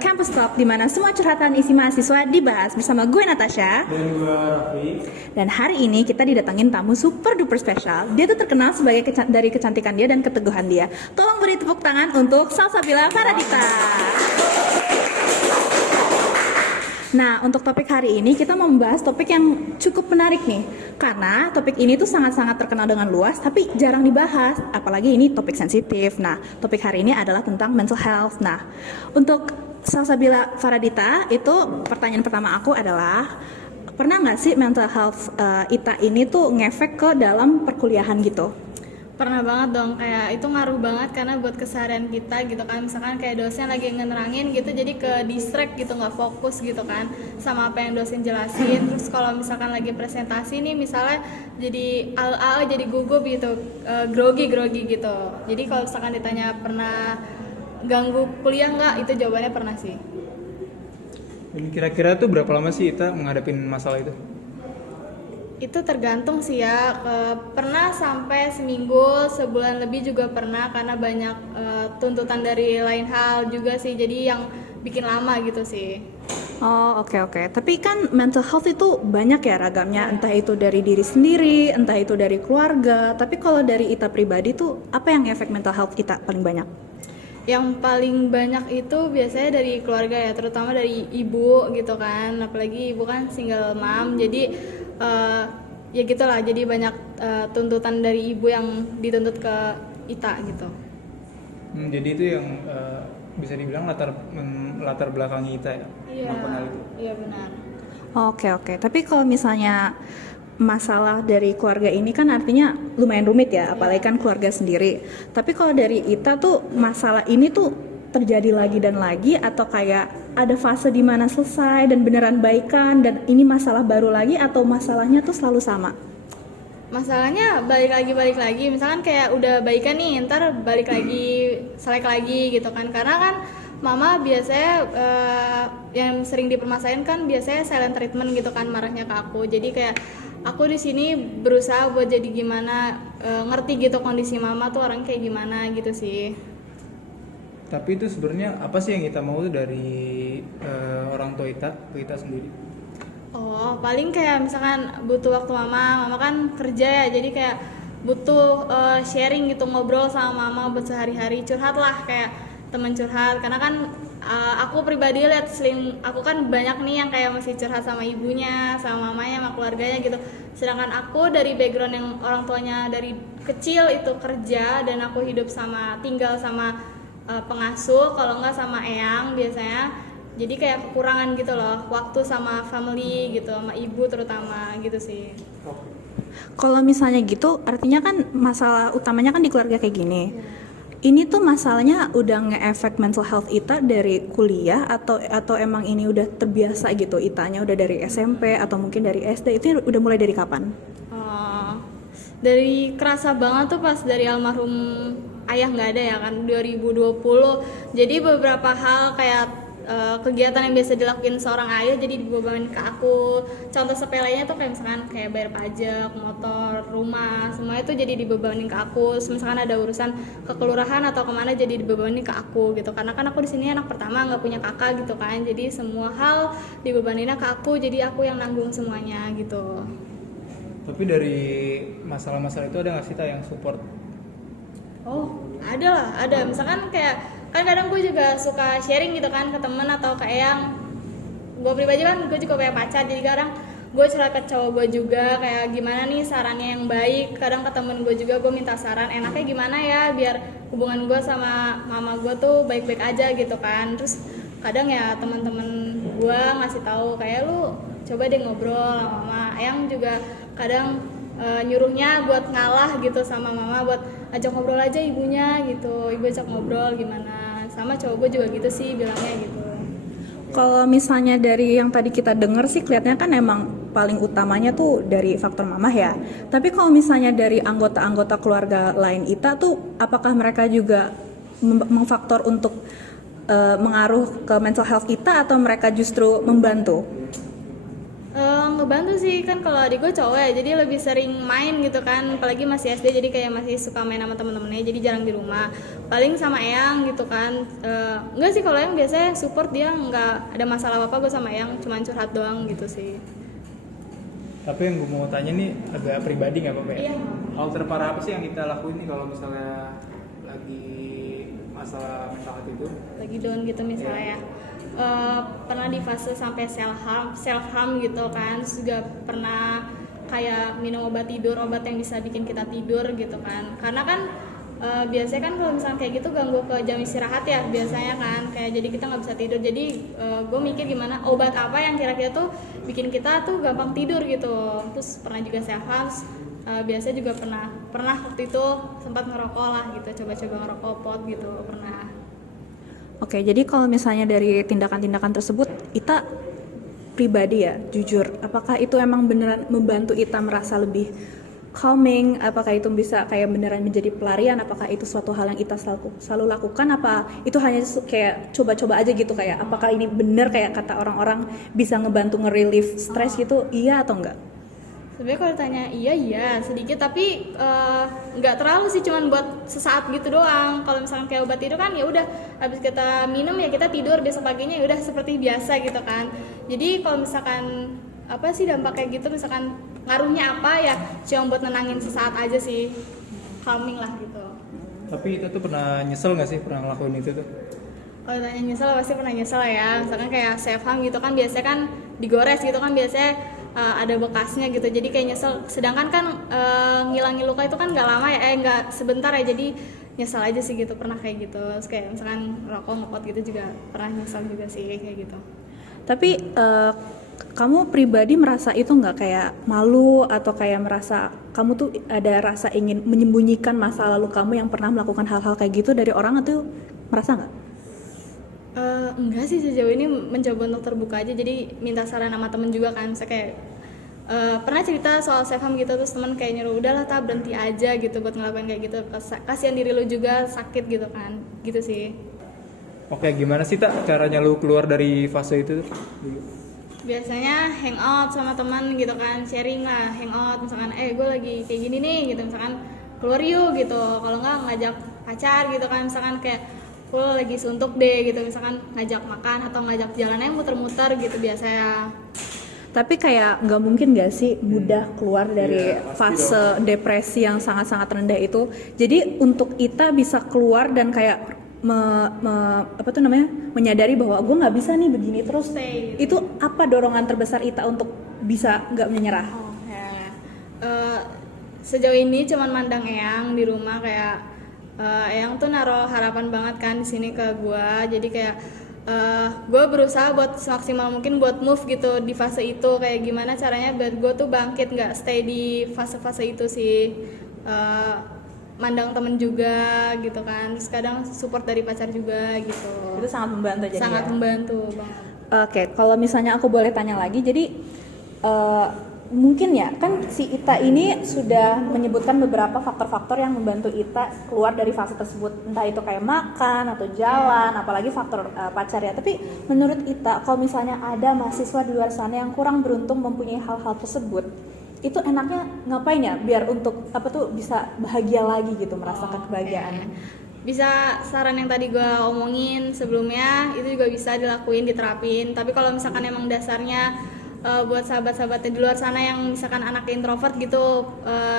Campus Talk, di mana semua curhatan isi mahasiswa dibahas bersama gue Natasha. Dan gue Raffi. Dan hari ini kita didatengin tamu super duper spesial. Dia tuh terkenal sebagai dari kecantikan dia dan keteguhan dia. Tolong beri tepuk tangan untuk Salsabila Faradita. Nah, untuk topik hari ini kita membahas topik yang cukup menarik nih. Karena topik ini tuh sangat-sangat terkenal dengan luas, tapi jarang dibahas. Apalagi ini topik sensitif. Nah, topik hari ini adalah tentang mental health. Nah, untuk Salsabila Faradita, itu pertanyaan pertama aku adalah, pernah nggak sih mental health Ita ini tuh ngefek ke dalam perkuliahan gitu? Pernah banget dong, kayak itu ngaruh banget karena buat keseharian kita gitu kan. Misalkan kayak dosen lagi ngenerangin gitu, jadi ke distract gitu, nggak fokus gitu kan sama apa yang dosen jelasin. Terus kalau misalkan lagi presentasi nih, misalnya jadi al jadi gugup gitu, grogi gitu. Jadi kalau misalkan ditanya pernah ganggu kuliah nggak, itu jawabannya pernah sih. Dan kira-kira tuh berapa lama sih kita menghadapin masalah itu? Itu tergantung sih ya, pernah sampai seminggu, sebulan lebih juga pernah, karena banyak tuntutan dari lain hal juga sih, jadi yang bikin lama gitu sih. Oh, oke. Tapi kan mental health itu banyak ya ragamnya, entah itu dari diri sendiri, entah itu dari keluarga. Tapi kalau dari Ita pribadi tuh, apa yang efek mental health Ita paling banyak? Yang paling banyak itu biasanya dari keluarga ya, terutama dari ibu gitu kan, apalagi ibu kan single mom, jadi ya gitulah, jadi banyak tuntutan dari ibu yang dituntut ke Ita gitu. Jadi itu yang bisa dibilang latar belakangnya Ita ya? Melakukan hal itu? Iya benar. Oke. Tapi kalau misalnya masalah dari keluarga ini kan artinya lumayan rumit ya, apalagi kan keluarga sendiri. Tapi kalau dari Ita tuh masalah ini tuh terjadi lagi dan lagi, atau kayak ada fase di mana selesai dan beneran baikan dan ini masalah baru lagi, atau masalahnya tuh selalu sama? Masalahnya balik lagi, misalkan kayak udah baikan nih, ntar balik lagi, selek lagi gitu kan, karena kan mama biasanya yang sering dipermasalahin kan biasanya silent treatment gitu kan, marahnya ke aku. Jadi kayak aku di sini berusaha buat jadi gimana, ngerti gitu kondisi mama tuh orang kayak gimana gitu sih. Tapi itu sebenarnya apa sih yang kita mau tuh dari orang tua Ita ke Ita sendiri? Oh, paling kayak misalkan butuh waktu mama kan kerja ya, jadi kayak butuh sharing gitu, ngobrol sama mama buat sehari-hari, curhat lah, kayak teman curhat. Karena kan aku pribadi lihat aku kan banyak nih yang kayak masih curhat sama ibunya, sama mamanya, sama keluarganya gitu. Sedangkan aku dari background yang orang tuanya dari kecil itu kerja, dan aku tinggal sama pengasuh, kalau nggak sama eyang biasanya. Jadi kayak kekurangan gitu loh, waktu sama family gitu, sama ibu terutama gitu sih. Kalau misalnya gitu, artinya kan masalah utamanya kan di keluarga kayak gini. Ini tuh masalahnya udah nge-efek mental health Ita dari kuliah, atau emang ini udah terbiasa gitu Itanya udah dari SMP atau mungkin dari SD, itu udah mulai dari kapan? Dari kerasa banget tuh pas dari almarhum ayah nggak ada ya kan, 2020. Jadi beberapa hal kayak kegiatan yang biasa dilakuin seorang ayah jadi dibebankan ke aku. Contoh sepelenya tuh kayak misalkan kayak bayar pajak, motor, rumah, semua itu jadi dibebanin ke aku. Misalkan ada urusan ke kelurahan atau kemana jadi dibebanin ke aku gitu. Karena kan aku di sini anak pertama, nggak punya kakak gitu kan. Jadi semua hal dibebaninnya ke aku, jadi aku yang nanggung semuanya gitu. Tapi dari masalah-masalah itu ada nggak sih Ta yang support? Oh, ada. Misalkan kayak kan kadang gue juga suka sharing gitu kan ke temen atau ke eyang. Gue pribadi kan gue juga kayak pacar, jadi kadang gue curhat ke cowok gue juga kayak gimana nih sarannya yang baik. Kadang ke temen gue juga gue minta saran enaknya gimana ya biar hubungan gue sama mama gue tuh baik-baik aja gitu kan. Terus kadang ya teman-teman gue ngasih tahu kayak lu coba deh ngobrol sama mama. Eyang juga kadang nyuruhnya buat ngalah gitu sama mama, buat ajak ngobrol aja ibunya gitu, ibu ajak ngobrol gimana. Sama cowok gue juga gitu sih bilangnya gitu. Kalau misalnya dari yang tadi kita dengar sih kelihatannya kan emang paling utamanya tuh dari faktor mamah ya. Tapi kalau misalnya dari anggota-anggota keluarga lain Ita tuh, apakah mereka juga memfaktor untuk mengaruh ke mental health Ita, atau mereka justru membantu? ngebantu sih, kan kalau adik gue cowok ya, jadi lebih sering main gitu kan, apalagi masih SD jadi kayak masih suka main sama temen-temennya, jadi jarang di rumah. Paling sama Eyang gitu kan. Enggak sih, kalau Eyang biasanya support, dia nggak ada masalah apa-apa, gue sama Eyang cuman curhat doang gitu sih. Tapi yang gue mau tanya nih agak pribadi nggak apa-apa ya? Iya. Hal terparah apa sih yang kita lakuin nih kalau misalnya lagi masalah mental health itu? Lagi down gitu misalnya ya. Pernah di fase sampai self harm gitu kan. Terus juga pernah kayak minum obat tidur, obat yang bisa bikin kita tidur gitu kan. Karena kan biasanya kan kalau misalnya kayak gitu ganggu ke jam istirahat ya biasanya kan, kayak jadi kita nggak bisa tidur. Jadi gue mikir gimana obat apa yang kira-kira tuh bikin kita tuh gampang tidur gitu. Terus pernah juga self harm. Biasanya juga pernah waktu itu sempat ngerokok lah gitu, coba-coba ngerokok pot gitu pernah. Oke, jadi kalau misalnya dari tindakan-tindakan tersebut, Ita pribadi ya, jujur, apakah itu emang beneran membantu Ita merasa lebih calming? Apakah itu bisa kayak beneran menjadi pelarian? Apakah itu suatu hal yang Ita selalu lakukan? Apa itu hanya kayak coba-coba aja gitu, kayak apakah ini bener kayak kata orang-orang bisa ngebantu nge-relief stres gitu? Iya atau enggak? Sebenarnya kalau ditanya iya sedikit, tapi nggak terlalu sih, cuman buat sesaat gitu doang. Kalau misalkan kayak obat tidur kan ya udah habis kita minum ya kita tidur, besok paginya ya udah seperti biasa gitu kan. Jadi kalau misalkan apa sih dampak kayak gitu, misalkan ngaruhnya apa ya cuma buat nenangin sesaat aja sih, calming lah gitu. Tapi itu tuh pernah nyesel nggak sih pernah ngelakuin itu tuh? Kalau tanya nyesel pasti pernah nyesel ya. Misalkan kayak self harm gitu kan biasanya kan digores gitu kan, biasanya ada bekasnya gitu, jadi kayak nyesel. Sedangkan kan ngilangin luka itu kan nggak lama ya, nggak sebentar ya, jadi nyesel aja sih gitu, pernah kayak gitu. Terus kayak misalkan rokok ngepot gitu juga pernah nyesel juga sih kayak gitu. Tapi kamu pribadi merasa itu nggak kayak malu atau kayak merasa kamu tuh ada rasa ingin menyembunyikan masa lalu kamu yang pernah melakukan hal-hal kayak gitu dari orang, atau merasa nggak? Enggak sih, sejauh ini mencoba untuk terbuka aja, jadi minta saran sama temen juga kan. Saya kayak pernah cerita soal self harm gitu, terus temen kayak nyuruh udahlah berhenti aja gitu buat ngelakuin kayak gitu, kasihan diri lu juga sakit gitu kan, gitu sih. Oke, gimana sih Tak caranya lu keluar dari fase itu tuh? Biasanya hangout sama teman gitu kan, sharing lah, hangout misalkan gue lagi kayak gini nih gitu, misalkan keluar yuk gitu. Kalau nggak ngajak pacar gitu kan, misalkan kayak gue lagi suntuk deh gitu, misalkan ngajak makan atau ngajak jalannya muter-muter gitu biasanya. Tapi kayak nggak mungkin nggak sih mudah keluar dari fase depresi yang sangat-sangat rendah itu. Jadi untuk Ita bisa keluar dan kayak menyadari bahwa gue nggak bisa nih begini terus. Stay. Itu apa dorongan terbesar Ita untuk bisa nggak menyerah? Sejauh ini cuman mandang Eyang di rumah, kayak Eyang tuh naruh harapan banget kan di sini ke gue. Jadi kayak gue berusaha buat semaksimal mungkin buat move gitu di fase itu. Kayak gimana caranya biar gue tuh bangkit, nggak stay di fase-fase itu sih. Mandang temen juga gitu kan, terus kadang support dari pacar juga gitu. Itu sangat membantu jadi. Sangat ya? membantu banget. Oke, kalau misalnya aku boleh tanya lagi, jadi mungkin ya kan si Ita ini sudah menyebutkan beberapa faktor-faktor yang membantu Ita keluar dari fase tersebut, entah itu kayak makan atau jalan, apalagi faktor pacar ya. Tapi menurut Ita, kalau misalnya ada mahasiswa di luar sana yang kurang beruntung mempunyai hal-hal tersebut, itu enaknya ngapain ya biar untuk bisa bahagia lagi gitu, merasakan kebahagiaan? Bisa saran yang tadi gue omongin sebelumnya itu juga bisa dilakuin, diterapin. Tapi kalau misalkan emang dasarnya buat sahabat-sahabatnya di luar sana yang misalkan anak introvert gitu,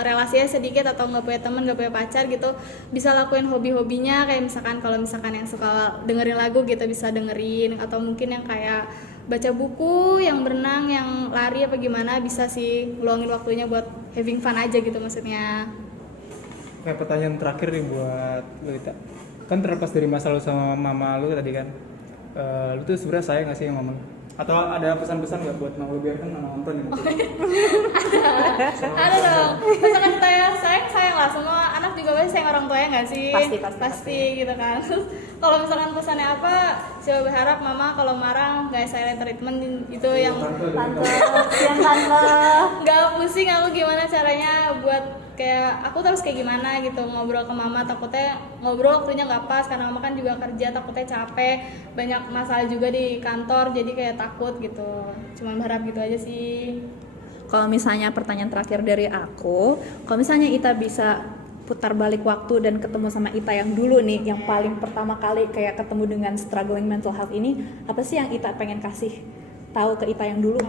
relasinya sedikit atau nggak punya teman, nggak punya pacar gitu, bisa lakuin hobi-hobinya. Kayak misalkan kalau misalkan yang suka dengerin lagu gitu bisa dengerin, atau mungkin yang kayak baca buku, yang berenang, yang lari apa gimana, bisa sih luangin waktunya buat having fun aja gitu maksudnya. Kayak pertanyaan terakhir nih buat Lita. Kan terlepas dari masalah lu sama mama lu tadi kan, lu tuh sebenarnya sayang nggak sih sama mama lu? Atau ada pesan-pesan nggak buat mama lu biar kan nonton ini? Ada dong. Misalkan sayang lah, semua anak juga pasti sayang orang tuanya nggak sih? Pasti gitu kan. Kalau misalkan pesannya apa, coba berharap mama kalau marah nggak silent treatment itu yang Tante. nggak pusing aku gimana caranya buat kayak aku terus kayak gimana gitu ngobrol ke mama. Takutnya ngobrol waktunya nggak pas karena mama kan juga kerja, takutnya capek, banyak masalah juga di kantor, jadi kayak takut gitu. Cuman berharap gitu aja sih. Kalau misalnya pertanyaan terakhir dari aku, kalau misalnya Ita bisa putar balik waktu dan ketemu sama Ita yang dulu nih, yang paling pertama kali kayak ketemu dengan struggling mental health ini, apa sih yang Ita pengen kasih tahu ke Ita yang dulu?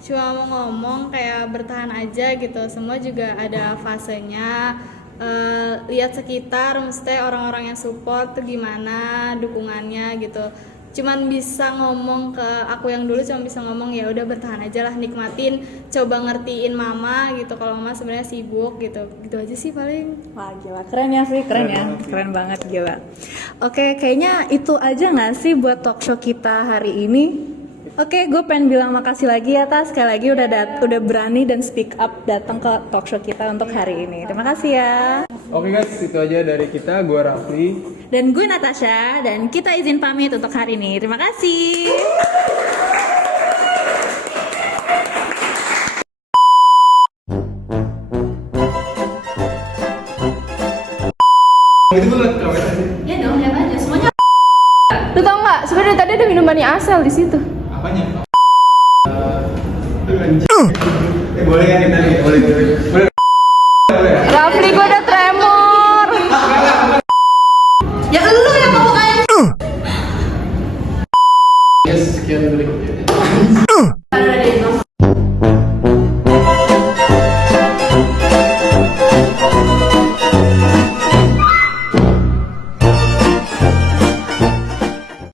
Cuma mau ngomong kayak bertahan aja gitu, semua juga ada fasenya. Lihat sekitar, mesti orang-orang yang support tuh gimana dukungannya gitu. Cuman bisa ngomong ke aku yang dulu, cuma bisa ngomong ya udah bertahan aja lah, nikmatin, coba ngertiin mama gitu kalau mama sebenarnya sibuk gitu aja sih paling. Wah gila, keren ya Fri, keren ya, keren banget gila. Oke, kayaknya itu aja nggak sih buat talk show kita hari ini? Oke, gue pengen bilang makasih lagi ya Tas, sekali lagi udah berani dan speak up datang ke talk show kita untuk hari ini. Terima kasih ya. Oke guys, itu aja dari kita. Gue Rafli. Dan gue Natasha, dan kita izin pamit untuk hari ini. Terima kasih. Itu gue kamera sih. Ya dong, lihat aja semuanya. Lu tau nggak? Sebenarnya tadi ada minuman Asal di situ. Apanya? Boleh kan kita nih? Boleh. Rafli, gue udah